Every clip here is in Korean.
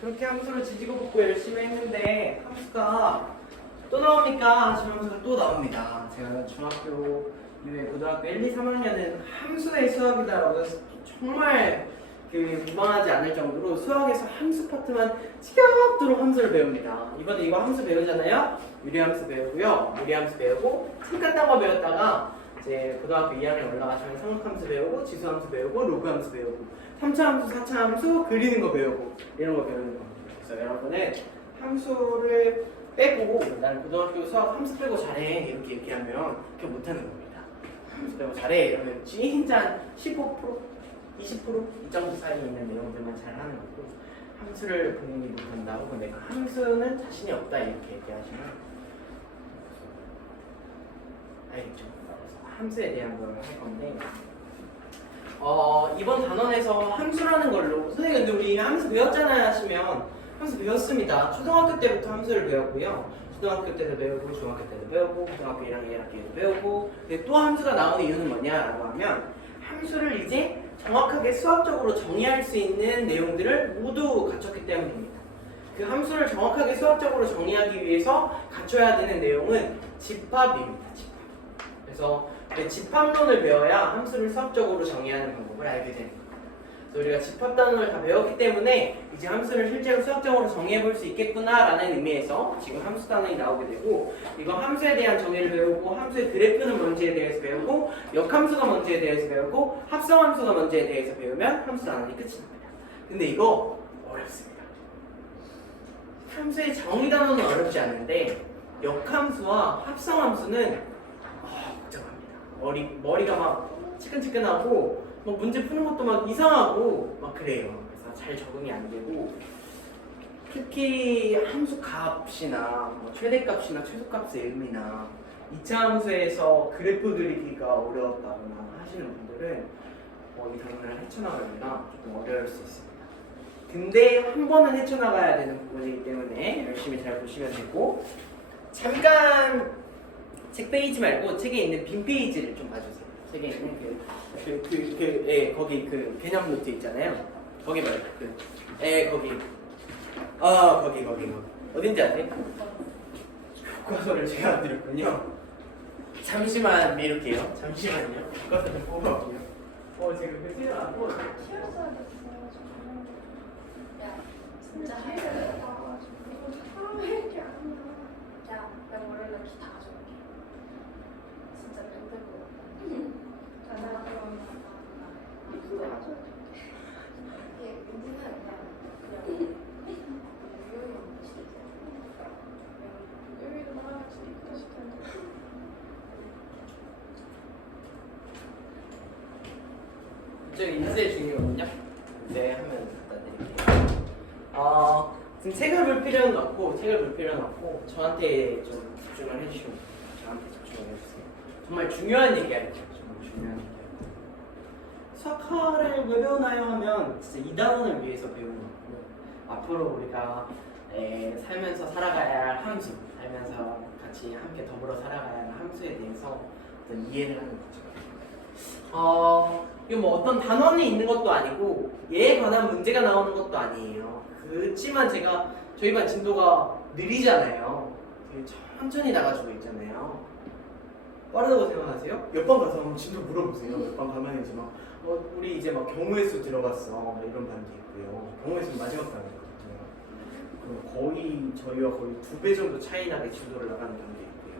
그렇게 함수를 지지고 볶고 열심히 했는데 함수가 또 나옵니까? 함수가 또 나옵니다. 제가 중학교 이후에 고등학교 1, 2, 3학년은 함수의 수학이다라고 해서 정말 무방하지 않을 정도로 수학에서 함수 파트만 지겹도록 함수를 배웁니다. 이번에 이거 함수 배우잖아요. 유리함수 배우고요. 무리함수 배우고 잠깐 딴 거 배웠다가 이제 고등학교 2학년 올라가시면 삼각함수 배우고 지수함수 배우고 로그함수 배우고 3차함수, 4차함수 그리는 거 배우고 이런 거 배우는 겁니다. 그래서 여러분은 함수를 빼고 나는 고등학교 수학 함수 빼고 잘해 이렇게 얘기하면 그렇게 못하는 겁니다. 함수 빼고 잘해 이러면 진짜 한 15%, 20% 이 정도 사이에 있는 내용들만 잘하는 거고 함수를 본인이 못한다 혹은 내가 함수는 자신이 없다 이렇게 얘기하시면 알겠죠? 그래서 함수에 대한 걸 할 건데 이번 단원에서 함수라는 걸로 선생님 근데 우리 함수 배웠잖아요 하시면 함수 배웠습니다. 초등학교 때부터 함수를 배웠고요. 초등학교 때도 배우고 중학교 때도 배우고 고등학교 1학년 1학기에도 배우고 근데 또 함수가 나오는 이유는 뭐냐라고 하면 함수를 이제 정확하게 수학적으로 정의할 수 있는 내용들을 모두 갖췄기 때문입니다. 그 함수를 정확하게 수학적으로 정의하기 위해서 갖춰야 되는 내용은 집합입니다. 집합. 그래서 집합론을 배워야 함수를 수학적으로 정의하는 방법을 알게 되는 겁니다. 그래서 우리가 집합단원을 다 배웠기 때문에 이제 함수를 실제로 수학적으로 정의해 볼 수 있겠구나라는 의미에서 지금 함수 단원이 나오게 되고 이거 함수에 대한 정의를 배우고 함수의 그래프는 뭔지에 대해서 배우고 역함수가 뭔지에 대해서 배우고 합성함수가 뭔지에 대해서 배우면 함수 단원이 끝이 납니다. 근데 이거 어렵습니다. 함수의 정의 단원은 어렵지 않은데 역함수와 합성함수는 복잡합니다. 머리가 막 치끈치끈하고 막 문제 푸는 것도 막 이상하고 막 그래요. 그래서 잘 적응이 안 되고 특히 함수 값이나 최대값이나 최소값의 의미나 2차 함수에서 그래프 그리기가 어려웠다거나 하시는 분들은 이 단원을 헤쳐나가기가 조금 어려울 수 있습니다. 근데 한 번은 헤쳐나가야 되는 부분이기 때문에 열심히 잘 보시면 되고 잠깐 책 페이지 말고 책에 있는 빈 페이지를 좀 봐주세요. 책에 있는 거기 개념 노트 있잖아요. 거기 말고 거기 어딘지 아세요? 교과서를 제가 안 드렸군요. 잠시만 미룰게요. 잠시만요. 교과서 좀 뽑아볼게요. 지금 글씨를 안 뽑았어요. 야, 진짜 할 거 나와가지고 사람 할게 아니야. 야, 나 월요일날 기타 가져올게. 진짜 멘트 보여. 나 그럼 기타 가져올게. 이게 민지는 그냥 유효용 음식이죠. 요일도 하나같이 기타 시켰는데. 저기 인쇄 중이거든요. 네, 하면 갖다 드릴게요. 지금 책을 볼 필요는 없고 저한테 좀 집중을 해주시면 돼요. 저한테 집중을 해주세요. 정말 중요한 얘기할게요. 정말 중요한 얘기할게요. 수학화를 왜 배우나요 하면 진짜 이 단원을 위해서 배우는 거고요. 앞으로 우리가 살면서 살아가야 할 함수, 살면서 같이 함께 더불어 살아가야 할 함수에 대해서 어떤 이해를 하는 거죠. 이거 어떤 단원이 있는 것도 아니고 얘에 관한 문제가 나오는 것도 아니에요. 그렇지만 저희 반 진도가 느리잖아요. 되게 천천히 나가지고 있잖아요. 빠르다고 생각하세요? 몇 번 가서 한번 진도 물어보세요. 몇 번 가면 이제 우리 이제 경우의 수 들어갔어 이런 반도 있고요. 경우의 수는 마지막 반이거든요. 그럼 거의 저희와 거의 2배 정도 차이 나게 진도를 나가는 반도 있고요.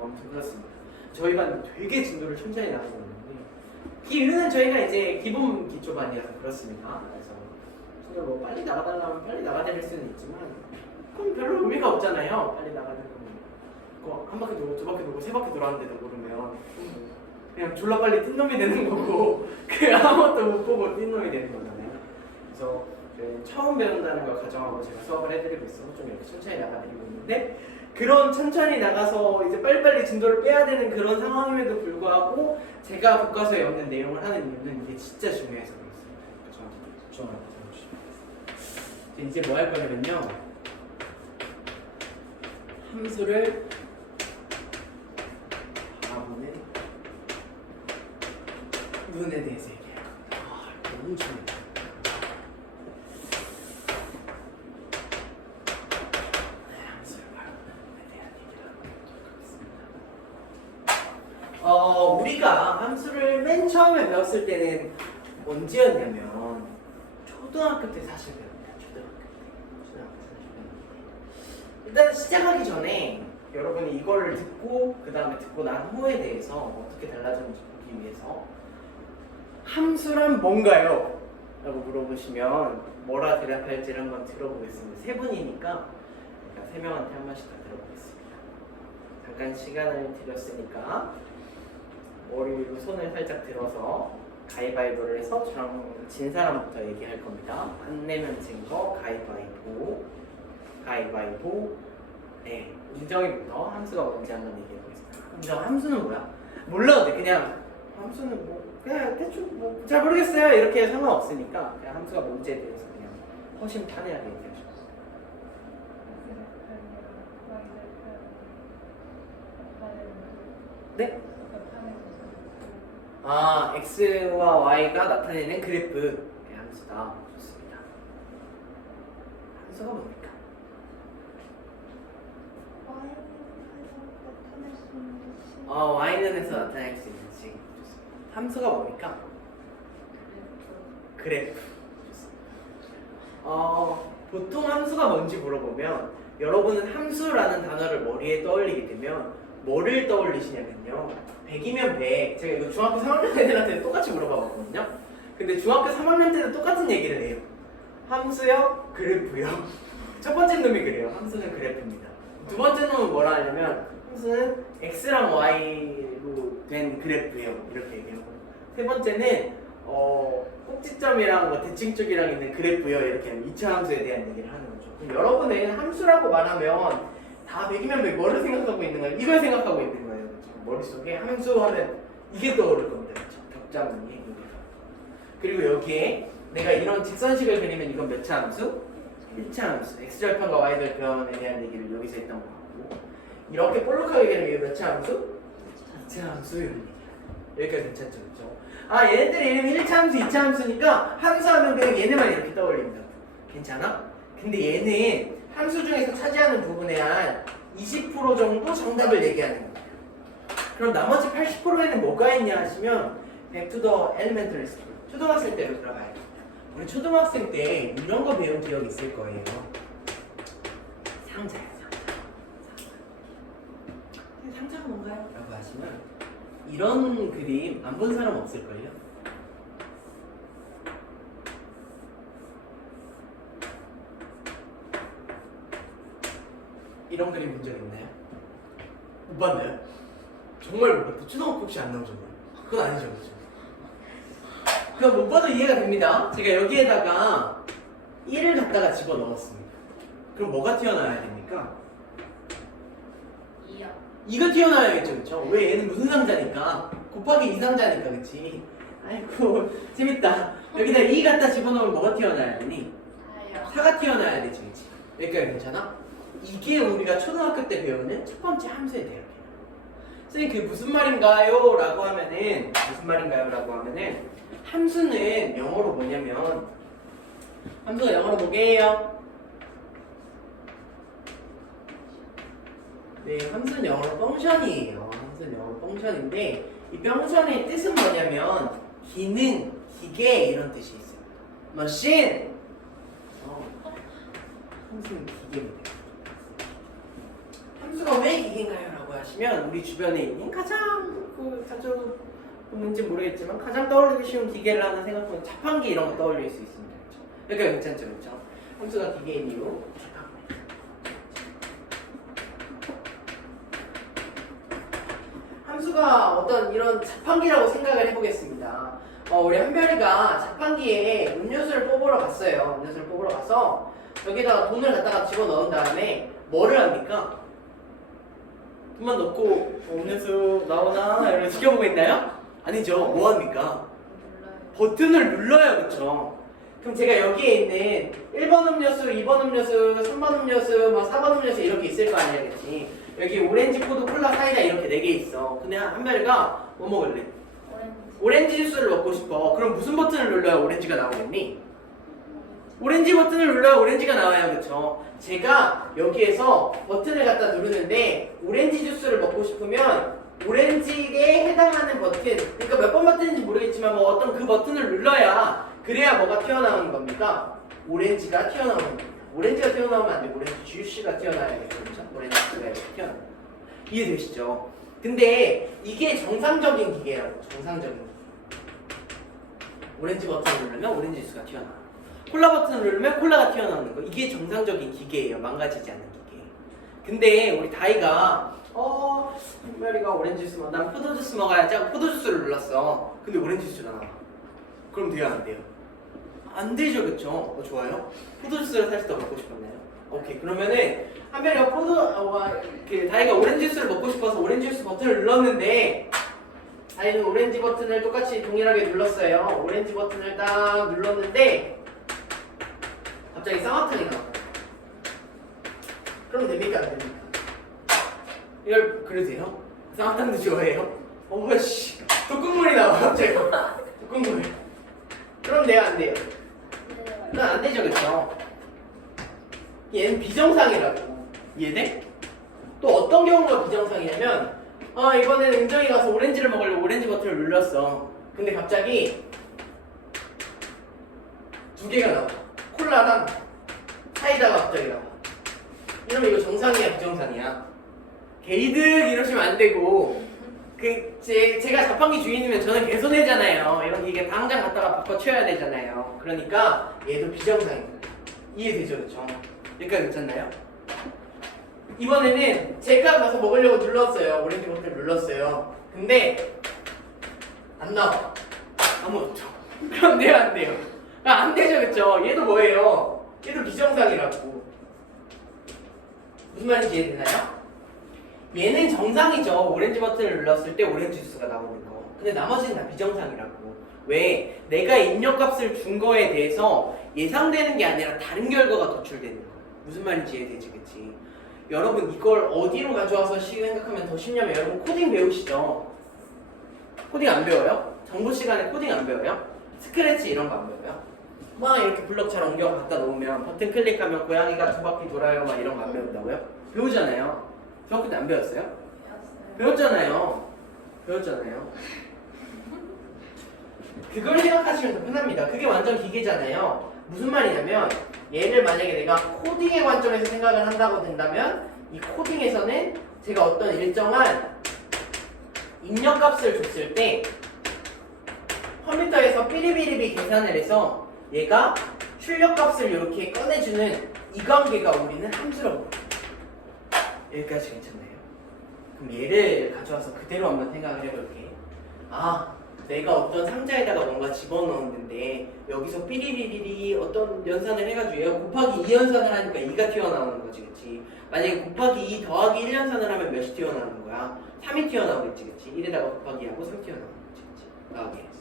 아무튼 그렇습니다. 저희 반 되게 진도를 천천히 나가고 있는데 이 이유는 저희가 이제 기본 기초반이라서 그렇습니다. 그래서 진짜 빨리 나가달라면 빨리 나가드릴 수는 있지만 그건 별로 의미가 없잖아요. 빨리 나가는 거 한 바퀴 돌고 2바퀴 돌고 3바퀴 돌았는데도 모르면 그냥 졸라 빨리 뛴 놈이 되는 거고 아무것도 못 보고 뛴 놈이 되는 거잖아요. 그래서 처음 배운다는 걸 가정하고 제가 수업을 해드리고 있어서 좀 이렇게 천천히 나가드리고 있는데 그런 천천히 나가서 이제 빨리빨리 진도를 빼야 되는 그런 상황임에도 불구하고 제가 교과서에 없는 내용을 하는 이유는 이게 진짜 중요해서 그렇습니다. 저한테 집중하라고 해주시면 이제 뭐 할 거냐면요. 함수를 바라보는 눈에 대해서 얘기해요. 너무 중요해요. 함수를 맨 처음에 배웠을 때는 언제였냐면 초등학교 때 사실 배웁니다. 초등학교 때 사실 배웠는데 일단 시작하기 전에 여러분이 이걸 듣고 그 다음에 듣고 난 후에 대해서 어떻게 달라졌는지 보기 위해서 함수란 뭔가요? 라고 물어보시면 뭐라 대답할지를 한번 들어보겠습니다. 세 분이니까 제가 세 명한테 한 번씩 다 들어보겠습니다. 잠깐 시간을 드렸으니까 머리 위로 손을 살짝 들어서 가위바위보를 해서 저랑 진 사람부터 얘기할 겁니다. 안 내면 진 거 가위바위보. 가위바위보. 네, 은정이부터 함수가 뭔지 한번 얘기해 보겠습니다. 은정, 함수는 뭐야? 몰라도 돼. 그냥 함수는 뭐 그냥 대충 뭐 잘 모르겠어요. 이렇게 상관없으니까 그냥 함수가 뭔지에 대해서 그냥 허심탄회하게 얘기하셨어요. 네? 아, x와 y가 나타내는 그래프 함수다. 좋습니다. 함수가 뭡니까? y는 해서 나타낼 수 있는 식. 좋습니다. 함수가 뭡니까? 그래프. 좋습니다. 보통 함수가 뭔지 물어보면 여러분은 함수라는 단어를 머리에 떠올리게 되면 뭐를 떠올리시냐면요. 100이면 100. 제가 이거 중학교 3학년 애들한테 똑같이 물어봤거든요. 근데 중학교 3학년 때도 똑같은 얘기를 해요. 함수요? 그래프요. 첫 번째 놈이 그래요. 함수는 그래프입니다. 두 번째 놈은 뭐라 하냐면 함수는 x랑 y로 된 그래프예요. 이렇게 얘기하고. 세 번째는 꼭지점이랑 뭐 대칭축이랑 있는 그래프요. 이렇게 하면 2차 함수에 대한 얘기를 하는 거죠. 그럼 여러분은 함수라고 말하면 다 100이면 100 뭐를 생각하고 있는 거예요? 이걸 생각하고 있는 거예요. 그렇죠? 머릿속에 함수 하면 이게 떠오를 겁니다. 그렇죠? 격자무늬 여기가. 그리고 여기에 내가 이런 직선식을 그리면 이건 몇 차 함수? 1차 함수. x절편과 y절편에 대한 얘기를 여기서 했던 것 같고 이렇게 볼록하게 그리면 이게 몇 차 함수? 2차 함수 이런 여기까지 괜찮죠? 그렇죠? 아 얘네들이 이름이 1차 함수, 2차 함수니까 함수하면 그냥 얘네만 이렇게 떠올립니다. 괜찮아? 근데 얘는 함수 중에서 차지하는 부분의 한 20% 정도 정답을 얘기하는 겁니다. 그럼 나머지 80%에는 뭐가 있냐 하시면 Back to the elementary school. 초등학생 때로 들어가야 돼요. 우리 초등학생 때 이런 거 배운 기억 있을 거예요. 상자야, 상자. 상자가 뭔가요? 라고 하시면 이런 그림 안 본 사람 없을걸요? 이런 그림 본 적 있나요? 못 봤나요? 정말 못 봤다. 초등학교 혹시 안 나오셨나요? 그건 아니죠, 그렇죠? 그거 못 봐도 이해가 됩니다. 제가 여기에다가 1을 갖다가 집어넣었습니다. 그럼 뭐가 튀어나와야 됩니까? 2요. 2가 튀어나와야겠죠, 그렇죠? 왜 얘는 무슨 상자니까? 곱하기 2상자니까, 그치? 아이고 재밌다. 여기다 2 갖다 집어넣으면 뭐가 튀어나와야 되니? 4요. 4가 튀어나와야 되지, 그치? 여기까지 괜찮아? 이게 우리가 초등학교 때 배우는 첫 번째 함수에 대해요. 선생님 그게 무슨 말인가요? 라고 하면은 무슨 말인가요? 라고 하면은 함수는 영어로 뭐냐면 함수가 영어로 뭐게요? 네, 함수는 영어로 펑션이에요. 함수는 영어로 펑션인데 이 펑션의 뜻은 뭐냐면 기능, 기계 이런 뜻이 있어요. 머신. 함수는 기계입니다. 함수가 왜 기계인가요? 라고 하시면 우리 주변에 있는 가장 자주 보는지 모르겠지만 가장 떠올리기 쉬운 기계를 하나 생각하면 자판기 이런 거 떠올릴 수 있습니다. 그렇죠? 여기가 괜찮죠? 그렇죠? 함수가 기계인 이유 함수가 어떤 이런 자판기라고 생각을 해보겠습니다. 우리 한별이가 자판기에 음료수를 뽑으러 갔어요. 음료수를 뽑으러 가서 여기다가 돈을 갖다가 집어넣은 다음에 뭐를 합니까? 돈만 넣고 음료수 나오나 이렇게 지켜보고 있나요? 아니죠. 뭐 합니까? 버튼을 눌러요. 그쵸? 그럼 제가 여기에 있는 1번 음료수, 2번 음료수, 3번 음료수, 뭐 4번 음료수 이렇게 있을 거 아니야, 그치? 여기 오렌지, 포도, 콜라, 사이다 이렇게 4개 있어. 근데 한별이가 뭐 먹을래? 오렌지 주스를 먹고 싶어. 그럼 무슨 버튼을 눌러야 오렌지가 나오겠니? 오렌지 버튼을 눌러야 오렌지가 나와요. 그쵸? 제가 여기에서 버튼을 갖다 누르는데 오렌지 주스를 먹고 싶으면 오렌지에 해당하는 버튼, 그러니까 몇 번 버튼인지 모르겠지만 뭐 어떤 그 버튼을 눌러야 그래야 뭐가 튀어나오는 겁니까? 오렌지가 튀어나오는 겁니다. 오렌지가 튀어나오면 안 돼. 오렌지 주스가 튀어나와야겠죠. 그렇죠? 오렌지가 이렇게 튀어나와요. 이해되시죠? 근데 이게 정상적인 기계라고. 정상적인 기계. 오렌지 버튼을 누르면 오렌지 주스가 튀어나와. 콜라 버튼을 누르면 콜라가 튀어나오는 거. 이게 정상적인 기계예요. 망가지지 않는 기계. 근데 우리 다이가 현별이가 오렌지 주스 먹어. 난 포도 주스 먹어야지 하고 포도 주스를 눌렀어. 근데 오렌지 주스가 나와. 그럼 돼요, 안 돼요? 안 되죠, 그쵸? 좋아요. 포도 주스를 사실 더 먹고 싶었나요? 오케이. 그러면은 한별이가 다이가 오렌지 주스를 먹고 싶어서 오렌지 주스 버튼을 눌렀는데 다이는 오렌지 버튼을 똑같이 동일하게 눌렀어요. 오렌지 버튼을 딱 눌렀는데 갑자기 쌍화탕이 나와. 그럼 됩니까, 안 됩니까? 이걸 그러세요? 쌍화탕도 좋아해요? 씨, 또 국물이 나와 갑자기. 국물. 그럼 돼요, 안 돼요? 그건 안 되죠, 그쵸? 얘는 비정상이라고. 이해돼? 또 어떤 경우가 비정상이냐면 이번에는 은정이 가서 오렌지를 먹으려고 오렌지 버튼을 눌렀어. 근데 갑자기 두 개가 나와. 콜라랑 사이다가 갑자기 나와. 이러면 이거 정상이야, 비정상이야? 게이득 이러시면 안 되고 제가 자판기 주인이면 저는 개손해잖아요. 이런 이게 당장 갖다가 바꿔쳐야 되잖아요. 그러니까 얘도 비정상입니다. 이해되죠, 그렇죠? 여기까지 괜찮나요? 이번에는 제가 가서 먹으려고 눌렀어요. 오렌지 버튼을 눌렀어요. 근데 안 나와. 아무것도. 그럼 돼요, 안 돼요? 안 되죠, 그렇죠? 얘도 뭐예요? 얘도 비정상이라고. 무슨 말인지 이해되나요? 얘는 정상이죠. 오렌지 버튼을 눌렀을 때 오렌지 주스가 나오는 거. 근데 나머지는 다 비정상이라고. 왜? 내가 입력값을 준 거에 대해서 예상되는 게 아니라 다른 결과가 도출되는 거. 무슨 말인지 이해되지, 그치? 여러분 이걸 어디로 가져와서 생각하면 더 쉽냐면 여러분 코딩 배우시죠? 코딩 안 배워요? 정보 시간에 코딩 안 배워요? 스크래치 이런 거 안 배워요? 막 이렇게 블럭처럼 옮겨 갖다 놓으면 버튼 클릭하면 고양이가 두 바퀴 돌아요 막 이런 거 안 배운다고요? 배우잖아요. 중학교 때 안 배웠어요? 배웠잖아요. 그걸 생각하시면 더 편합니다. 그게 완전 기계잖아요. 무슨 말이냐면 얘를 만약에 내가 코딩의 관점에서 생각을 한다고 된다면 이 코딩에서는 제가 어떤 일정한 입력값을 줬을 때 컴퓨터에서 삐리비리비 계산을 해서 얘가 출력값을 이렇게 꺼내주는 이 관계가 우리는 함수라고 합니다. 여기까지 괜찮나요? 그럼 얘를 가져와서 그대로 한번 생각을 해볼게. 내가 어떤 상자에다가 뭔가 집어넣었는데 여기서 삐리리리리 어떤 연산을 해가지고 얘가 곱하기 2연산을 하니까 2가 튀어나오는 거지, 그치? 만약에 곱하기 2 더하기 1연산을 하면 몇이 튀어나오는 거야? 3이 튀어나오겠지, 그치? 1에다가 곱하기 하고 3 튀어나오는 거지, 그치? 나오게 했어.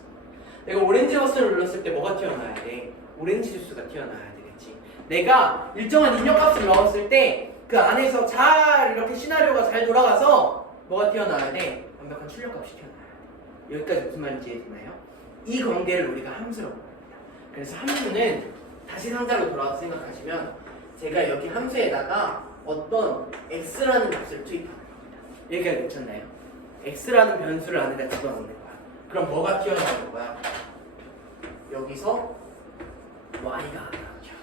내가 오렌지 버튼을 눌렀을 때 뭐가 튀어나와야 돼? 오렌지 주스가 튀어나와야 되겠지. 내가 일정한 입력값을 넣었을 때 그 안에서 잘 이렇게 시나리오가 잘 돌아가서 뭐가 튀어나와야 돼? 완벽한 출력값이 튀어나와야 돼. 여기까지 무슨 말인지 이해되나요? 이 관계를 우리가 함수라고 합니다. 그래서 함수는 다시 상자로 돌아와서 생각하시면 제가 여기 함수에다가 어떤 x라는 값을 투입하는 겁니다. 여기까지 괜찮나요? x라는 변수를 안에다 집어넣는 거야. 그럼 뭐가 튀어나오는 거야? 여기서 y가 나오죠.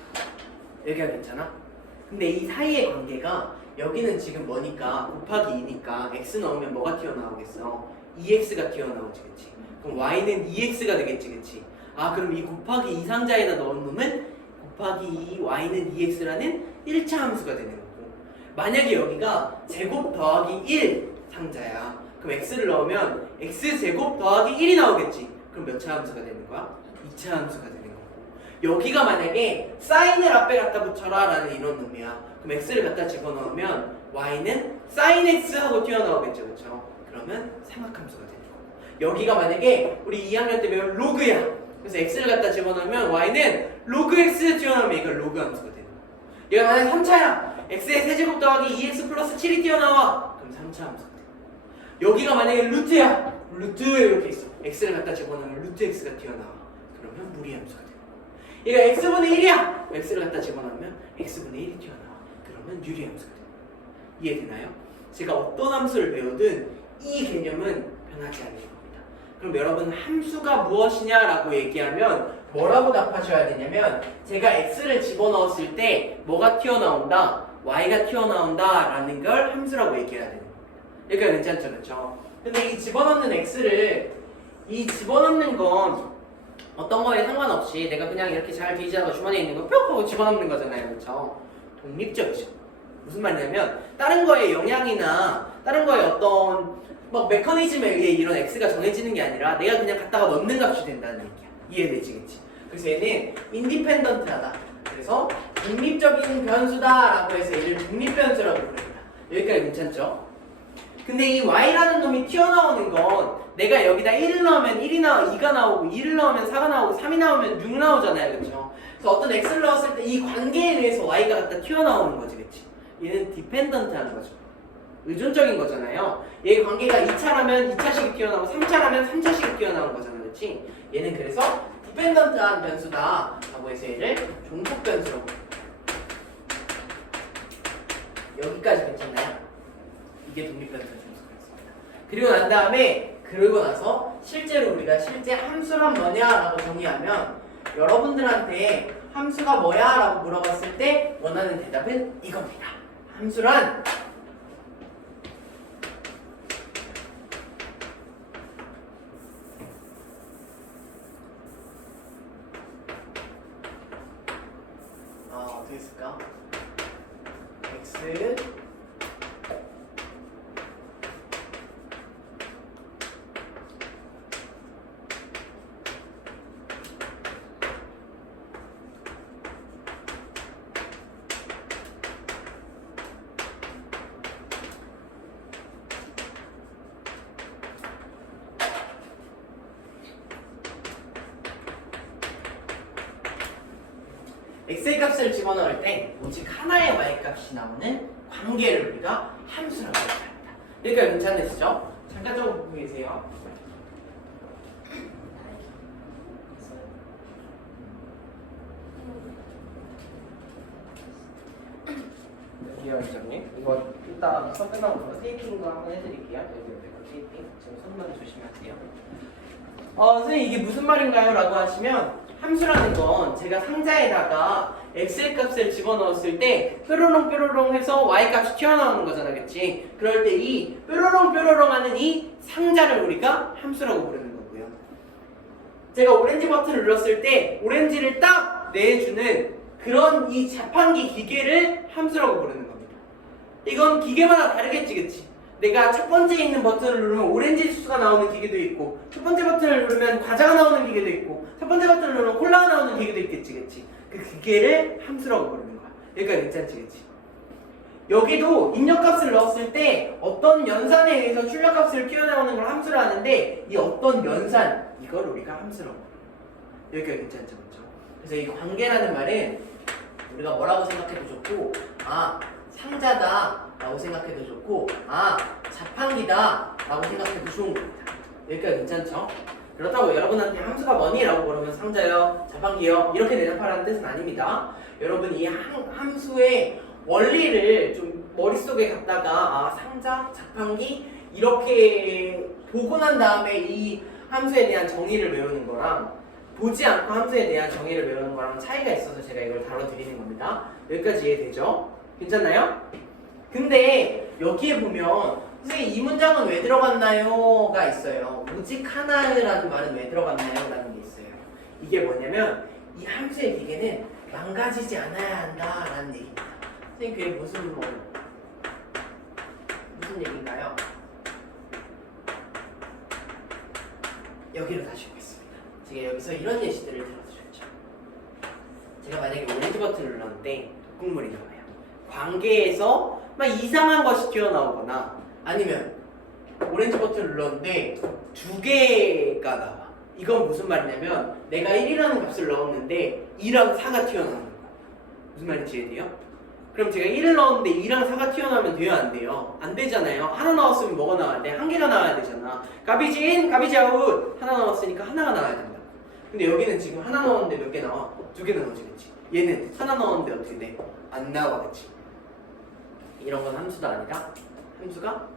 여기가 괜찮아? 근데 이 사이의 관계가 여기는 지금 뭐니까 곱하기 2니까 x 넣으면 뭐가 튀어나오겠어? 2x가 튀어나오지, 그치? 그럼 y는 2x가 되겠지, 그치? 그럼 이 곱하기 2 상자에다 넣은 놈은 곱하기 2 y는 2x라는 1차 함수가 되는 거고, 만약에 여기가 제곱 더하기 1 상자야. 그럼 x를 넣으면 x제곱 더하기 1이 나오겠지? 그럼 몇 차 함수가 되는 거야? 2차 함수가 되는 거고, 여기가 만약에 사인을 앞에 갖다 붙여라 라는 이런 놈이야. 그럼 x를 갖다 집어넣으면 y는 sin x 하고 튀어나오겠죠, 그쵸? 그러면 삼각함수가 되는 거고, 여기가 만약에 우리 2학년 때 배운 로그야. 그래서 x를 갖다 집어넣으면 y는 로그 x 튀어나오면 이걸 로그 함수가 되는 거고, 얘가 만약에 3차야. x의 세제곱 더하기 2x 플러스 7이 튀어나와. 그럼 3차 함수가 되는 거고, 여기가 만약에 루트야. 루트에 이렇게 있어. x를 갖다 집어넣으면 루트 x가 튀어나와. 그러면 무리 함수가 되는 거고, 얘가 x분의 1이야. x를 갖다 집어넣으면 x분의 1이 튀어나와. 그러면 유리 함수가 돼요. 이해되나요? 제가 어떤 함수를 배우든 이 개념은 변하지 않는 겁니다. 그럼 여러분 함수가 무엇이냐라고 얘기하면 뭐라고 답하셔야 되냐면 제가 x를 집어넣었을 때 뭐가 튀어나온다, y가 튀어나온다 라는 걸 함수라고 얘기해야 되는 겁니다. 그러니까 괜찮죠, 그렇죠? 근데 이 집어넣는 x를 이 집어넣는 건 어떤 거에 상관없이 내가 그냥 이렇게 잘 뒤지다가 주머니에 있는 거 뿅 하고 집어넣는 거잖아요, 그렇죠? 독립적이죠. 무슨 말이냐면 다른 거에 영향이나 다른 거에 어떤 막 메커니즘에 의해 이런 x가 정해지는 게 아니라 내가 그냥 갖다가 넣는 값이 된다는 얘기야. 이해되지겠지? 그래서 얘는 인디펜던트하다. 그래서 독립적인 변수다라고 해서 얘를 독립변수라고 부릅니다. 여기까지 괜찮죠? 근데 이 y라는 놈이 튀어나오는 건 내가 여기다 1을 넣으면 1이 나와 2가 나오고 2를 넣으면 4가 나오고 3이 나오면 6 나오잖아요, 그렇죠? 그래서 어떤 x를 넣었을 때 이 관계에 의해서 y가 갖다 튀어나오는 거지, 그렇지? 얘는 디펜던트한 거죠. 의존적인 거잖아요. 얘 관계가 2차라면 2차식이 튀어나오고 3차라면 3차식이 튀어나오는 거잖아요, 그렇지? 얘는 그래서 디펜던트한 변수다 라고 해서 얘를 종속 변수라고. 여기까지 괜찮나요? 이게 독립변수 종속 변수입니다. 그리고 난 다음에 그러고 나서 실제로 우리가 실제 함수란 뭐냐라고 정의하면 여러분들한테 함수가 뭐야? 라고 물어봤을 때 원하는 대답은 이겁니다. 함수란 어떻게 했을까? x x의 값을 집어넣을 때 오직 하나의 y 값이 나오는 관계를 우리가 함수라고 합니다. 여기까지 괜찮으시죠? 잠깐 좀 보고 계세요. 여기요, 이장님. 이거 이따 수업 끝나고 제가 테이핑도 한번 해드릴게요. 여기 테이핑. 지금 손만 조심하세요. 선생님 이게 무슨 말인가요? 라고 하시면 함수라는 건 제가 상자에다가 x의 값을 집어넣었을 때 뾰로롱 뾰로롱 해서 y 값이 튀어나오는 거잖아, 그치? 그럴 때 이 뾰로롱 뾰로롱 하는 이 상자를 우리가 함수라고 부르는 거고요. 제가 오렌지 버튼을 눌렀을 때 오렌지를 딱 내주는 그런 이 자판기 기계를 함수라고 부르는 겁니다. 이건 기계마다 다르겠지, 그치? 내가 첫 번째 있는 버튼을 누르면 오렌지 주스가 나오는 기계도 있고 첫 번째 버튼을 누르면 과자가 나오는 기계도 있고 첫 번째 버튼을 누르면 콜라가 나오는 기계도 있겠지, 그치? 그 기계를 함수라고 부르는 거야. 여기까지 괜찮지, 그치? 여기도 입력값을 넣었을 때 어떤 연산에 의해서 출력값을 튀어나오는 걸 함수로 하는데 이 어떤 연산, 이걸 우리가 함수라고 부르는 거야. 여기까지 괜찮죠, 그쵸? 그래서 이 관계라는 말은 우리가 뭐라고 생각해도 좋고 상자다 라고 생각해도 좋고 자판기다 라고 생각해도 좋은 겁니다. 여기까지 괜찮죠? 그렇다고 여러분한테 함수가 뭐니? 라고 물으면 상자요, 자판기요 이렇게 대답하라는 뜻은 아닙니다. 여러분 이 함수의 원리를 좀 머릿속에 갖다가 상자, 자판기 이렇게 보고 난 다음에 이 함수에 대한 정의를 외우는 거랑 보지 않고 함수에 대한 정의를 외우는 거랑 차이가 있어서 제가 이걸 다뤄드리는 겁니다. 여기까지 이해되죠? 괜찮나요? 근데 여기에 보면 선생님 이 문장은 왜 들어갔나요? 가 있어요. 오직 하나라는 말은 왜 들어갔나요? 라는 게 있어요. 이게 뭐냐면 이 함수의 기계는 망가지지 않아야 한다 라는 얘기입니다. 선생님 그게 무슨 얘기인가요? 여기로 다시 오겠습니다. 제가 여기서 이런 예시들을 들어주셨죠. 제가 만약에 오렌지 버튼을 눌렀는데 독극물이 나와요. 관계에서 막 이상한 것이 튀어나오거나 아니면 오렌지 버튼을 눌렀는데 2개가 나와. 이건 무슨 말이냐면 내가 1이라는 값을 넣었는데 2랑 4가 튀어나오는 거야. 무슨 말인지 이해돼요? 그럼 제가 1을 넣었는데 2랑 4가 튀어나오면 돼요, 안 돼요? 안 되잖아요. 하나 넣었으면 뭐가 나와야 돼? 한 개가 나와야 되잖아. 가비지 인, 가비지 아웃. 하나 넣었으니까 하나가 나와야 된다. 근데 여기는 지금 하나 넣었는데 몇 개 나와? 2개 나오지, 그치? 얘는 하나 넣었는데 어떻게 돼? 안 나와, 그치? 이런 건 함수도 아니다. 함수가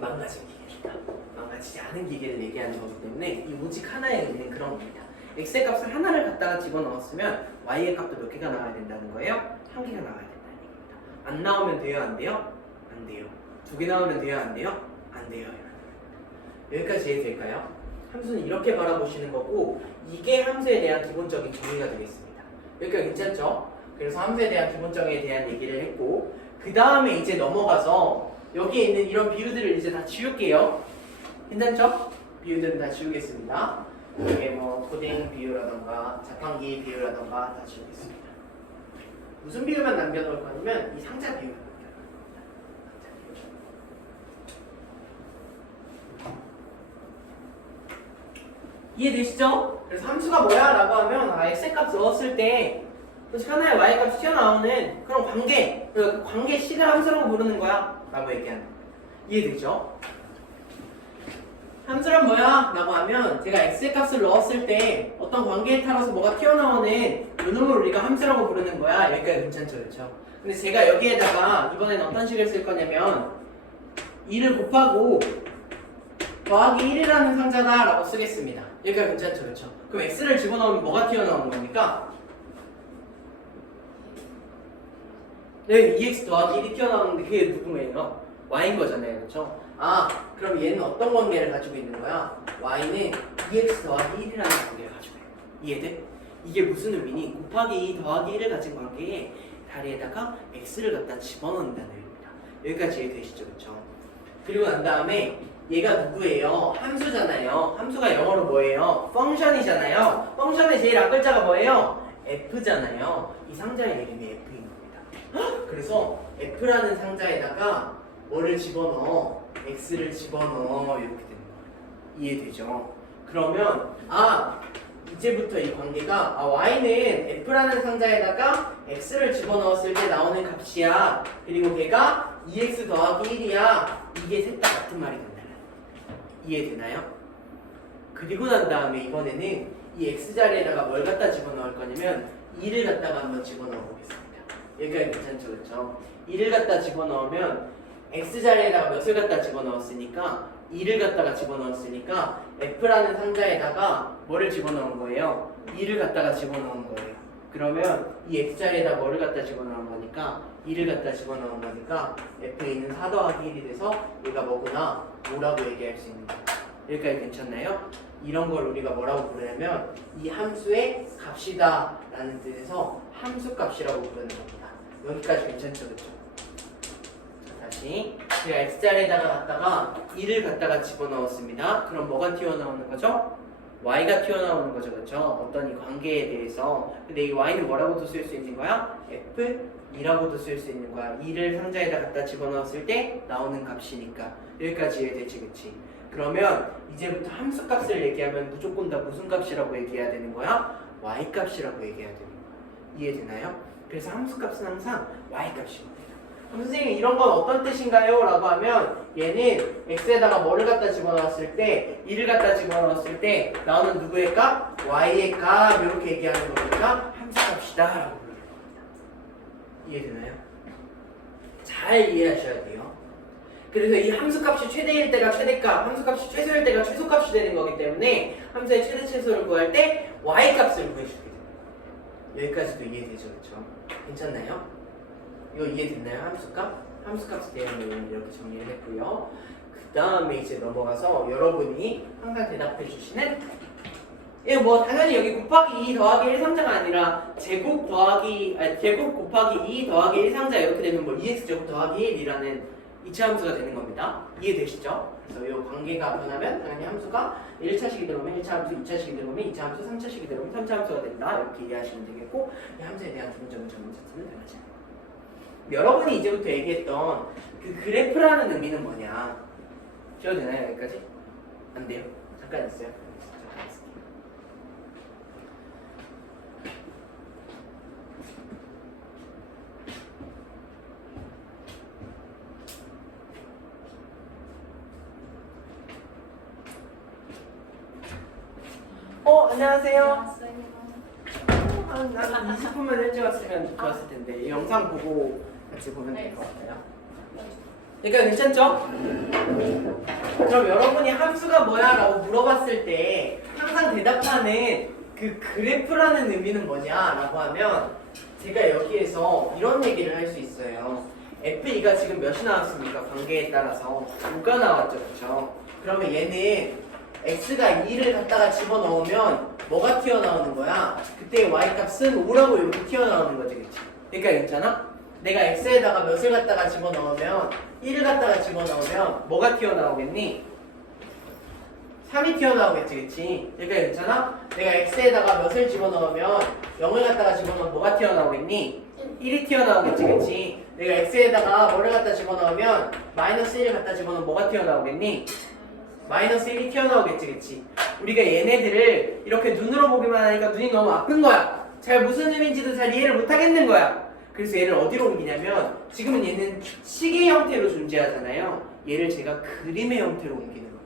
망가진 기계다. 망가지지 않은 기계를 얘기하는 거기 때문에 이 오직 하나의 의미는 그런 겁니다. x의 값을 하나를 갖다가 집어넣었으면 y의 값도 몇 개가 나와야 된다는 거예요? 한 개가 나와야 된다는 얘기입니다. 안 나오면 돼요? 안 돼요? 안 돼요. 두 개 나오면 돼요? 안 돼요? 안 돼요. 여기까지 이해될까요? 함수는 이렇게 바라보시는 거고 이게 함수에 대한 기본적인 정의가 되겠습니다. 여기까지 괜찮죠? 그래서 함수에 대한 기본 정의에 대한 얘기를 했고 그 다음에 이제 넘어가서 여기에 있는 이런 비유들을 이제 다 지울게요. 괜찮죠? 비유들은 다 지우겠습니다. 여기에 뭐 코딩 비유라던가 자판기 비유라던가 다 지우겠습니다. 무슨 비유만 남겨놓을 거냐면 이 상자 비유. 이해되시죠? 그래서 함수가 뭐야? 라고 하면 x의 값 넣었을 때 하나의 y 값이 튀어나오는 그런 관계, 그 관계 식을 함수라고 부르는 거야 라고 얘기하는 거야. 이해되죠? 함수란 뭐야? 라고 하면 제가 x의 값을 넣었을 때 어떤 관계에 따라서 뭐가 튀어나오는 요놈을 우리가 함수라고 부르는 거야. 여기까지 괜찮죠? 그렇죠? 근데 제가 여기에다가 이번에는 어떤 식을 쓸 거냐면 2를 곱하고 더하기 1이라는 상자다 라고 쓰겠습니다. 여기가 괜찮죠? 그렇죠? 그럼 x를 집어넣으면 뭐가 튀어나오는 겁니까? 네, 2x 더하기 1이 튀어나오는데 그게 누구예요? y인 거잖아요. 그렇죠? 아, 그럼 얘는 어떤 관계를 가지고 있는 거야? y는 2x 더하기 1이라는 관계를 가지고 있는 거야. 이해돼? 이게 무슨 의미니? 곱하기 2 더하기 1을 가진 관계에 다리에다가 x를 갖다 집어넣는다는 의미입니다. 여기까지 이해되시죠? 그렇죠? 그리고 난 다음에 얘가 누구예요? 함수잖아요. 함수가 영어로 뭐예요? 펑션이잖아요. 펑션의 제일 앞글자가 뭐예요? f잖아요. 이 상자의 이름이 f인 겁니다. 그래서 f라는 상자에다가 뭐를 집어넣어? x를 집어넣어. 이렇게 되는 거예요. 이해되죠? 그러면 이제부터 이 관계가 y는 f라는 상자에다가 x를 집어넣었을 때 나오는 값이야. 그리고 걔가 2x 더하기 1이야. 이게 셋 다 같은 말이 된다. 이해되나요? 그리고 난 다음에 이번에는 이 x자리에다가 뭘 갖다 집어넣을 거냐면 2를 갖다가 한번 집어넣어 보겠습니다. 여기가 괜찮죠? 그렇죠? 2를 갖다 집어넣으면 x자리에다가 몇을 갖다 집어넣었으니까 2를 갖다가 집어넣었으니까 f라는 상자에다가 뭐를 집어넣은 거예요? 2를 갖다가 집어넣은 거예요. 그러면 이 x자리에다 뭐를 갖다 집어넣은 거니까 2를 갖다 집어넣은 거니까 f는 4 더하기 1이 돼서 얘가 뭐구나? 5라고 얘기할 수 있는 거예요. 여기까지 괜찮나요? 이런 걸 우리가 뭐라고 부르냐면 이 함수의 값이다 라는 뜻에서 함수값이라고 부르는 겁니다. 여기까지 괜찮죠? 그렇죠? 다시 제가 x자리에다가 갖다가 2를 갖다가 집어넣었습니다. 그럼 뭐가 튀어나오는 거죠? y가 튀어나오는 거죠. 그렇죠? 어떤 이 관계에 대해서. 근데 이 y는 뭐라고도 쓸 수 있는 거야? f2라고도 쓸 수 있는 거야. 2를 상자에다 갖다 집어넣었을 때 나오는 값이니까. 여기까지 이해되지? 그치? 그러면 이제부터 함수 값을 얘기하면 무조건 다 무슨 값이라고 얘기해야 되는 거야? y 값이라고 얘기해야 되는 거야. 이해되나요? 그래서 함수 값은 항상 y 값입니다. 선생님 이런 건 어떤 뜻인가요? 라고 하면 얘는 x에다가 뭐를 갖다 집어넣었을 때 2를 갖다 집어넣었을 때 나오는 누구의 값? y의 값 이렇게 얘기하는 거니까 함수값이다 라고 부르는 겁니다. 이해되나요? 잘 이해하셔야 돼요. 그래서 이 함수값이 최대일 때가 최대값, 함수값이 최소일 때가 최소값이 되는 거기 때문에 함수의 최대 최소를 구할 때 y값을 구해주게 됩니다. 여기까지도 이해되죠? 그렇죠? 괜찮나요? 이거 이해됐나요? 함수값? 함수값에 대한 내용을 이렇게 정리를 했고요. 그 다음에 이제 넘어가서 여러분이 항상 대답해 주시는 이거 뭐 당연히 여기 곱하기 2 더하기 1 상자가 아니라 제곱 곱하기 2 더하기 1 상자 이렇게 되면 뭐 2x제곱 더하기 1이라는 이차함수가 되는 겁니다. 이해되시죠? 그래서 이 관계가 변하면 당연히 함수가 1차식이 들어오면 1차 함수, 2차식이 들어오면 2차 함수, 3차식이 들어오면 3차 함수가 된다. 이렇게 이해하시면 되겠고 이 함수에 대한 기본적인 정의 자체는 변하지 않아요. 여러분이 이제부터 얘기했던 그 그래프라는 의미는 뭐냐? 기억이 되나요? 여기까지? 안 돼요? 잠깐 있어요. 잠깐 있을게요. 안녕하세요. 한 20분만 일찍 왔으면 좋았을 텐데 이 영상 보고 같이 보면 될 것 같아요. 그러니까 괜찮죠? 그럼 여러분이 함수가 뭐야? 라고 물어봤을 때 항상 대답하는 그 그래프라는 의미는 뭐냐? 라고 하면 제가 여기에서 이런 얘기를 할 수 있어요. F2가 지금 몇이 나왔습니까? 관계에 따라서 5가 나왔죠. 그죠? 그러면 얘는 X가 2를 갖다가 집어넣으면 뭐가 튀어나오는 거야? 그때 Y값은 5라고 이렇게 튀어나오는 거지. 그치? 그러니까 괜찮아? 내가 X에다가 몇을 갖다가 집어넣으면 1을 갖다가 집어넣으면 뭐가 튀어나오겠니? 3이 튀어나오겠지, 그치? 그러니까 괜찮아? 내가 X에다가 몇을 집어넣으면 0을 갖다가 집어넣으면 뭐가 튀어나오겠니? 1이 튀어나오겠지, 그치? 내가 X에다가 뭐를 갖다 집어넣으면 마이너스 1을 갖다 집어넣으면 뭐가 튀어나오겠니? 마이너스 1이 튀어나오겠지, 그치? 우리가 얘네들을 이렇게 눈으로 보기만 하니까 눈이 너무 아픈 거야. 잘 무슨 의미인지도 잘 이해를 못 하겠는 거야. 그래서 얘를 어디로 옮기냐면 지금은 얘는 시계 형태로 존재하잖아요. 얘를 제가 그림의 형태로 옮기는 겁니다.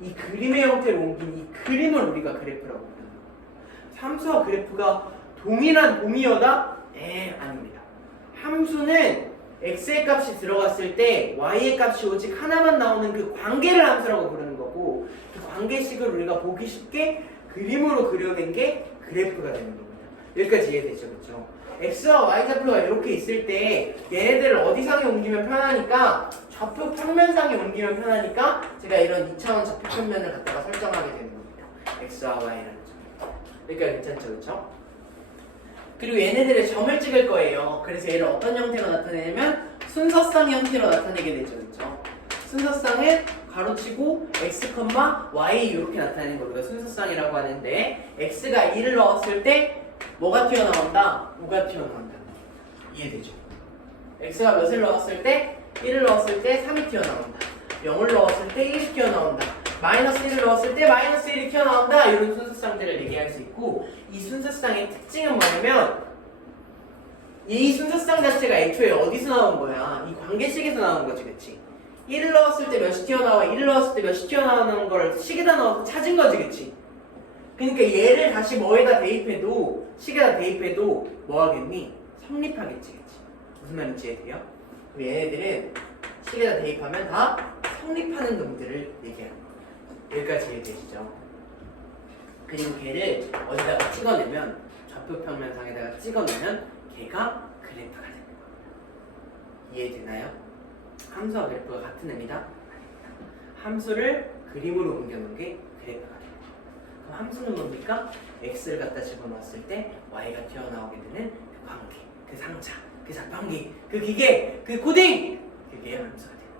이 그림의 형태로 옮긴 이 그림을 우리가 그래프라고 부르는 거예요. 함수와 그래프가 동일한 동의어다? 네, 아닙니다. 함수는 x의 값이 들어갔을 때 y의 값이 오직 하나만 나오는 그 관계를 함수라고 부르는 거고, 그 관계식을 우리가 보기 쉽게 그림으로 그려낸 게 그래프가 되는 겁니다. 여기까지 이해되죠? 그렇죠? x와 y좌표가 이렇게 있을 때 얘네들을 어디상에 옮기면 편하니까 좌표 평면상에 옮기면 편하니까 제가 이런 2차원 좌표 평면을 갖다가 설정하게 되는 겁니다. x와 y라는 점. 그러니까 괜찮죠? 그렇죠? 그리고 얘네들의 점을 찍을 거예요. 그래서 얘를 어떤 형태로 나타내냐면 순서쌍 형태로 나타내게 되죠. 그렇죠? 순서쌍을 가로치고 x, y 이렇게 나타내는 걸 우리가 순서쌍이라고 하는데, x가 2를 넣었을 때 뭐가 튀어나온다? 5가 튀어나온다. 이해되죠? x가 몇을 넣었을 때? 1을 넣었을 때 3이 튀어나온다. 0을 넣었을 때 1이 튀어나온다. 마이너스 1을 넣었을 때 마이너스 1이 튀어나온다. 이런 순서쌍들을 얘기할 수 있고, 이 순서쌍의 특징은 뭐냐면 이 순서쌍 자체가 애초에 어디서 나온 거야? 이 관계식에서 나온 거지, 그치? 1을 넣었을 때 몇이 튀어나와, 1을 넣었을 때 몇이 튀어나오는 걸 식에다 넣어서 찾은 거지, 그치? 그러니까 얘를 다시 뭐에다 대입해도, 식에다 대입해도 뭐 하겠니? 성립하겠지, 그치? 무슨 말인지 이해돼요? 그럼 얘네들은 식에다 대입하면 다 성립하는 놈들을 얘기하는 거예요. 여기까지 이해되시죠? 그리고 걔를 어디다가 찍어내면, 좌표 평면상에다가 찍어내면 걔가 그래프가 됩니다. 이해되나요? 함수와 그래프가 같은 의미다? 아닙니다. 함수를 그림으로 옮겨놓은 게 그래프가 됩니다. 그럼 함수는 뭡니까? x를 갖다 집어넣었을 때 y가 튀어나오게 되는 그 관계, 그 상차, 그 자판기, 그 기계, 그 코딩! 그게 함수가 됩니다.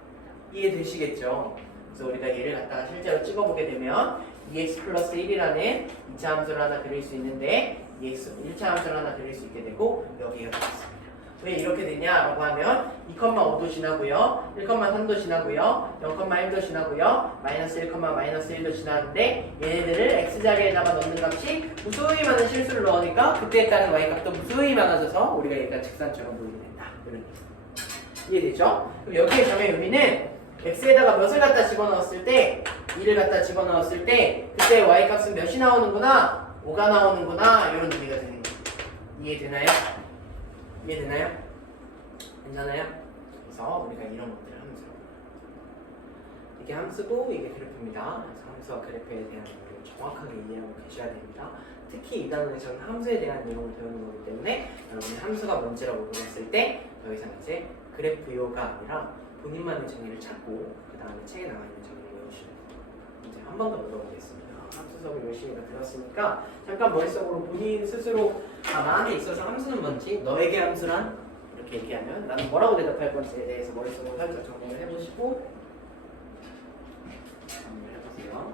이해되시겠죠? 그래서 우리가 얘를 갖다가 실제로 찍어보게 되면 2x 플러스 1이라는 2차 함수를 하나 그릴 수 있는데 2x 1차 함수를 하나 그릴 수 있게 되고 여기가 되겠습니다. 왜 이렇게 되냐라고 하면 2,5도 지나고요, 1,3도 지나고요, 0,1도 지나고요, 마이너스 1, 마이너스 1도 지나는데 얘네들을 x자리에다가 넣는 값이 무수히 많은 실수를 넣으니까 그때에 따른 y값도 무수히 많아져서 우리가 일단 직선처럼 보이게 된다. 이해되죠? 그럼 여기의 점의 의미는 x에다가 몇을 갖다 집어넣었을 때 2를 갖다 집어넣었을 때 그때 y값은 몇이 나오는구나? 5가 나오는구나. 이런 의미가 되는 거예요. 이해되나요? 이해되나요? 괜찮아요? 그래서 우리가 이런 것들을 함수로, 이게 함수고 이게 그래프입니다. 그래서 함수와 그래프에 대한 내용을 정확하게 이해하고 계셔야 됩니다. 특히 이 단원에서는 함수에 대한 내용을 배우는 거기 때문에 여러분이 함수가 뭔지라고 물었을 때 더 이상 이제 그래프요가 아니라 본인만의 정의를 찾고 그 다음에 책에 나와 있는 정의를 외우시면 돼요. 이제 한 번 더 물어보겠습니다. 함수 수업을 열심히 들었으니까 잠깐 머릿속으로 본인 스스로 마음에 있어서 함수는 뭔지, 너에게 함수란? 이렇게 얘기하면 나는 뭐라고 대답할 건지에 대해서 머릿속으로 살짝 정리를 해보시고 정리를 해보세요.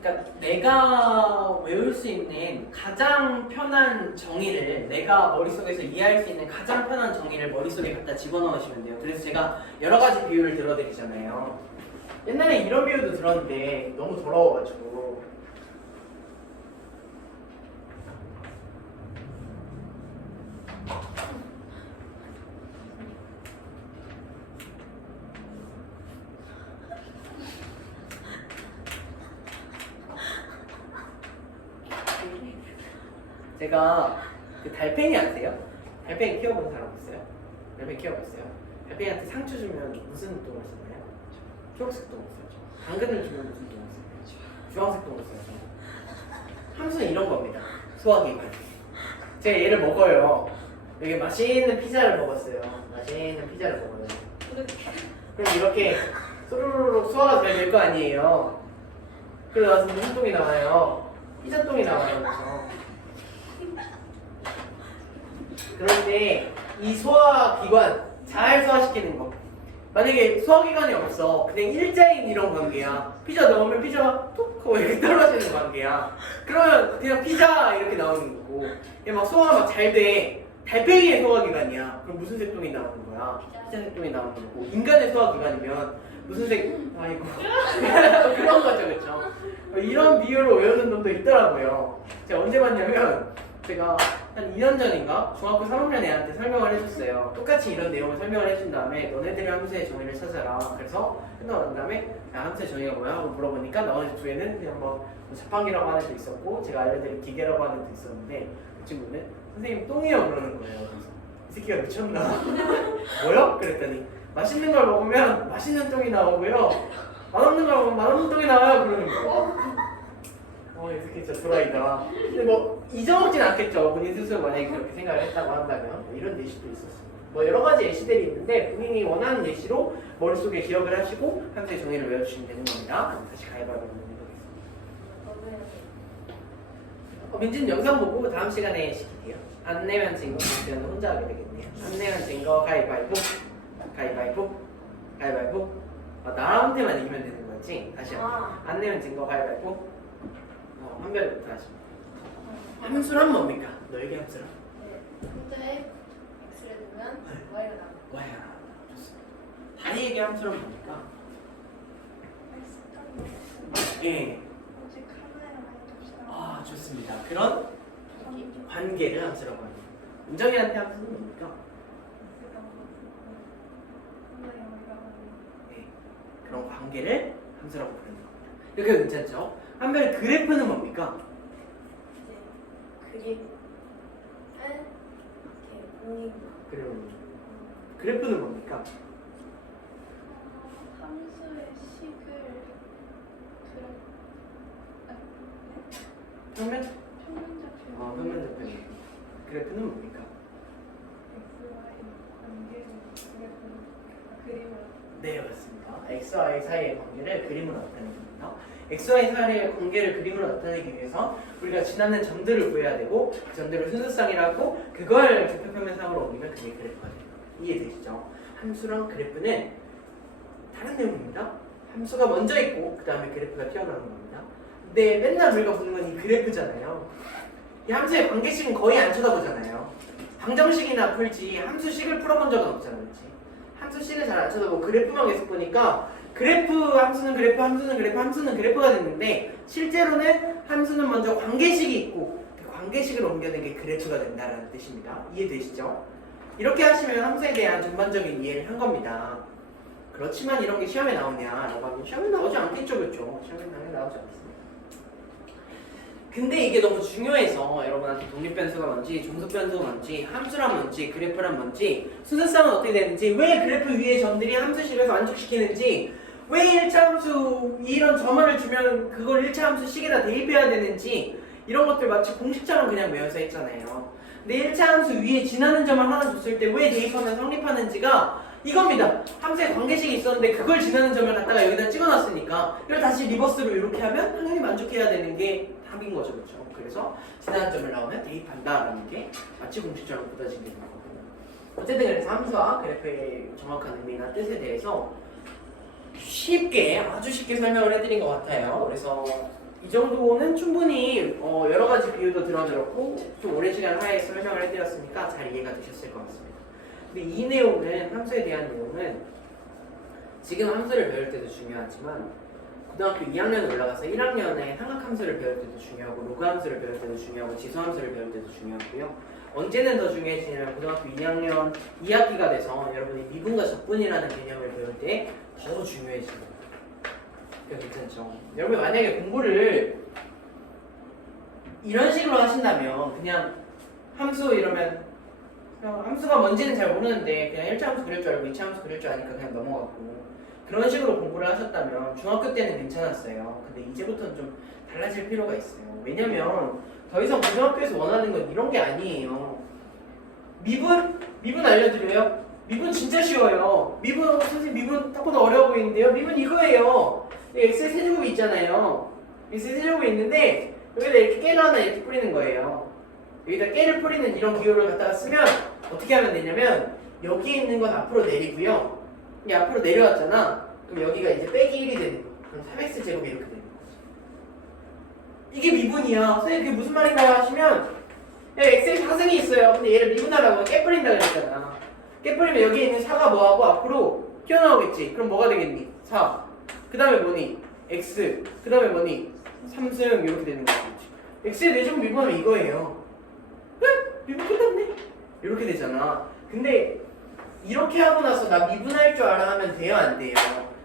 그러니까 내가 외울 수 있는 가장 편한 정의를, 내가 머릿속에서 이해할 수 있는 가장 편한 정의를 머릿속에 갖다 집어넣으시면 돼요. 그래서 제가 여러 가지 비유를 들어드리잖아요. 옛날에 이런 비유도 들었는데 너무 더러워가지고 제가 그 달팽이 아세요? 달팽이 키워본 사람 있어요? 달팽이 키워봤어요? 달팽이한테 상추 주면 무슨 똥을 쓰나요? 초록색 똥을 쓰죠. 당근을 주면 무슨 똥을 쓰나요? 주황색 똥을 쓰죠. 함수는 이런 겁니다. 소화기관. 제가 얘를 먹어요. 이게 맛있는 피자를 먹었어요. 맛있는 피자를 먹어요. 그럼 이렇게 소르륵 소화가 잘 될 거 아니에요. 그러고 나서 무슨 똥이 나와요? 피자 똥이 나와요. 그렇죠? 그런데 이 소화기관 잘 소화시키는 거. 만약에 소화기관이 없어. 그냥 일자인 이런 관계야. 피자 넣으면 피자가 툭 하고 이렇게 떨어지는 관계야. 그러면 그냥 피자 이렇게 나오는 거고. 얘 막 소화가 막 잘 돼. 달팽이의 소화기관이야. 그럼 무슨 색종이 나오는 거야? 피자 색종이 나오는 거고. 인간의 소화기관이면 무슨 색? 아이고. 그런 거죠, 그렇죠? 이런 비유로 외우는 놈도 있더라고요. 제가 언제 봤냐면 제가 한 2년 전인가 중학교 3학년 애한테 설명을 해줬어요. 똑같이 이런 내용을 설명을 해준 다음에 너네들이 함수의 정의를 찾아라. 그래서 끝나고 난 다음에 야, 함수의 정의가 뭐야? 하고 물어보니까 나머지 두 애는 그냥 뭐 자판기라고 하는 애도 있었고 제가 알려드린 기계라고 하는 애도 있었는데 그 친구는 선생님 똥이요 그러는 거예요. 그래서 이 새끼가 미쳤나? 뭐요? 그랬더니 맛있는 걸 먹으면 맛있는 똥이 나오고요. 맛없는 걸 먹으면 맛없는 똥이 나와요 그러는 거예요. 이 새끼 진짜 도라이다. 근데 뭐 잊어먹진 않겠죠. 본인 스스로 만약에 그렇게 생각을 했다고 한다면 뭐 이런 예시도 있었어요. 뭐 여러 가지 예시들이 있는데 본인이 원하는 예시로 머릿속에 기억을 하시고 함수의 정의를 외워주시면 되는 겁니다. 다시 가위바위보 해보겠습니다. 민지는 영상 보고 다음 시간에 시킬게요. 안 내면 진 거, 다음 혼자 하게 되겠네요. 안 내면 진 거 가위바위보, 가위바위보, 가위바위보. 나한테만 이기면 되는 거지. 다시 할게요. 안 내면 진 거 가위바위보. 한별부터 하십니다. 함수란 뭡니까? 너에게 함수란? 네. 혼자의 x를 두면 y가 나와. 와야 좋습니다. 다리에게 함수란 뭡니까? 예. 오직 하나의 y 아 좋습니다. 그런 관계를 함수라고 합니다. 은정이한테 함수는 뭡니까? 네. 그런 관계를 함수라고 부르는 겁니다. 이렇게 괜찮죠? 한별 그래프는 뭡니까? 이제 그림을 이렇게 그림 그래프는 뭡니까? 함수의 식을 평면? 평면적표 평면적표. 그래프는 뭡니까? x, y 관계를 그림을 네 맞습니다. xy 사이의 관계를 그림으로 나타내는 겁니다. xy 사이의 관계를 그림으로 나타내기 위해서 우리가 지나는 점들을 구해야 되고 그 점들을 순서쌍이라고 그걸 좌표평면상으로 옮기면 그게 그래프가 돼요. 이해되시죠? 함수랑 그래프는 다른 내용입니다. 함수가 먼저 있고 그 다음에 그래프가 튀어나오는 겁니다. 근데 맨날 우리가 보는 건 이 그래프잖아요. 이 함수의 관계식은 거의 안 쳐다보잖아요. 방정식이나 풀지 함수식을 풀어본 적은 없잖아요. 그렇지? 함수식을 잘 안 쳐다보고 그래프만 계속 보니까 그래프 함수는 그래프 함수는 그래프 함수는 그래프가 됐는데 실제로는 함수는 먼저 관계식이 있고 그 관계식을 옮겨낸 게 그래프가 된다는 뜻입니다. 이해되시죠? 이렇게 하시면 함수에 대한 전반적인 이해를 한 겁니다. 그렇지만 이런 게 시험에 나오냐라고 하면 시험에 나오지 않겠죠, 그렇죠? 시험에 당연히 나오지 않겠습니다. 근데 이게 너무 중요해서 여러분한테 독립변수가 뭔지, 종속변수가 뭔지, 함수란 뭔지, 그래프란 뭔지, 순서쌍은 어떻게 되는지, 왜 그래프 위에 점들이 함수식에서 만족시키는지, 왜 1차 함수 이런 점을 주면 그걸 1차 함수식에다 대입해야 되는지 이런 것들 마치 공식처럼 그냥 외워서 했잖아요. 근데 1차 함수 위에 지나는 점을 하나 줬을 때 왜 대입하면 성립하는지가 이겁니다. 함수의 관계식이 있었는데 그걸 지나는 점을 갖다가 여기다 찍어놨으니까 이걸 다시 리버스로 이렇게 하면 당연히 만족해야 되는 게 답인 거죠, 그렇죠? 그래서 지나는 점을 나오면 대입한다라는 게 마치 공식처럼 굳어지게 되는 거고. 어쨌든 그래서 함수와 그래프의 정확한 의미나 뜻에 대해서 쉽게 아주 쉽게 설명을 해드린 것 같아요. 그래서 이 정도는 충분히 여러 가지 비유도 들어들었고 좀 오랜 시간 하에 설명을 해드렸으니까 잘 이해가 되셨을 것 같습니다. 근데 이 내용은 함수에 대한 내용은 지금 함수를 배울 때도 중요하지만 고등학교 2학년에 올라가서 1학년에 삼각함수를 배울 때도 중요하고 로그함수를 배울 때도 중요하고 지수함수를 배울 때도 중요하고요. 언제는 더 중요해지냐면 고등학교 2학년 2학기가 돼서 여러분이 미분과 적분이라는 개념을 배울 때 더 중요해집니다. 괜찮죠? 여러분 만약에 공부를 이런 식으로 하신다면 그냥 함수 이러면 그냥 함수가 뭔지는 잘 모르는데 그냥 1차 함수 그릴 줄 알고 2차 함수 그릴 줄 아니까 그냥 넘어갔고 그런 식으로 공부를 하셨다면 중학교 때는 괜찮았어요. 근데 이제부터는 좀 달라질 필요가 있어요. 왜냐면 더 이상 고등학교에서 원하는 건 이런 게 아니에요. 미분 알려드려요? 미분 진짜 쉬워요. 선생님 미분 딱 봐도 어려워 보이는데요? 미분 이거예요. 엑셀 세제곱이 있잖아요. 엑셀 세제곱이 있는데 여기다 이렇게 깨를 하나 이렇게 뿌리는 거예요. 여기다 깨를 뿌리는 이런 기호를 갖다가 쓰면 어떻게 하면 되냐면 여기에 있는 건 앞으로 내리고요. 이게 앞으로 내려왔잖아. 그럼 여기가 이제 빼기 1이 되는 거. 그럼 3x 제곱이 이렇게 되는 거지. 이게 미분이야. 선생님 그게 무슨 말인가 하시면 엑셀 사승이 있어요. 근데 얘를 미분하라고 깨뿌린다 그랬잖아. 깨뿌리면 여기에 있는 4가 뭐하고 앞으로 튀어나오겠지. 그럼 뭐가 되겠니? 4. 그 다음에 뭐니? x. 그 다음에 뭐니? 3승 이렇게 되는 거지. x의 내제곱 미분하면 이거예요. 미분 끝났네? 이렇게 되잖아. 근데 이렇게 하고 나서 나 미분할 줄 알아 하면 돼요? 안 돼요?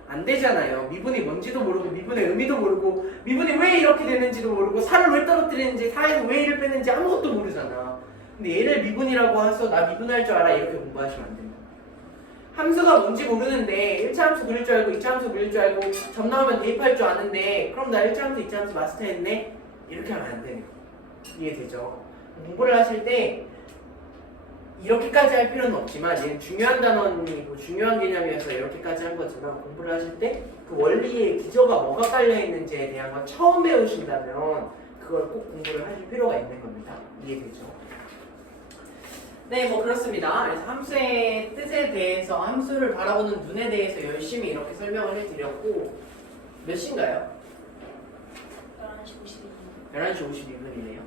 안 되잖아요. 미분이 뭔지도 모르고 미분의 의미도 모르고 미분이 왜 이렇게 되는지도 모르고 4를 왜 떨어뜨리는지 4에서 왜 1을 빼는지 아무것도 모르잖아. 근데 얘를 미분이라고 해서 나 미분할 줄 알아 이렇게 공부하시면 안 됩니다. 함수가 뭔지 모르는데 1차 함수 그릴 줄 알고 2차 함수 그릴 줄 알고 점 나오면 대입할 줄 아는데 그럼 나 1차 함수 2차 함수 마스터했네? 이렇게 하면 안 돼요. 이해되죠? 공부를 하실 때 이렇게까지 할 필요는 없지만 얘는 중요한 단원이고 중요한 개념이어서 이렇게까지 한 거지만 공부를 하실 때 그 원리의 기저가 뭐가 깔려 있는지에 대한 건 처음 배우신다면 그걸 꼭 공부를 하실 필요가 있는 겁니다. 이해되죠? 네, 뭐 그렇습니다. 그래서 함수의 뜻에 대해서 함수를 바라보는 눈에 대해서 열심히 이렇게 설명을 해드렸고 몇 시인가요? 11시 52분. 11시 52분이네요.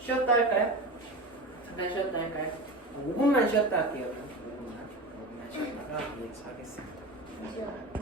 쉬었다 할까요? 잠깐 쉬었다 할까요? 5분만 쉬었다 할게요. 5분만 쉬었다가 계속 하겠습니다. 잠시만요.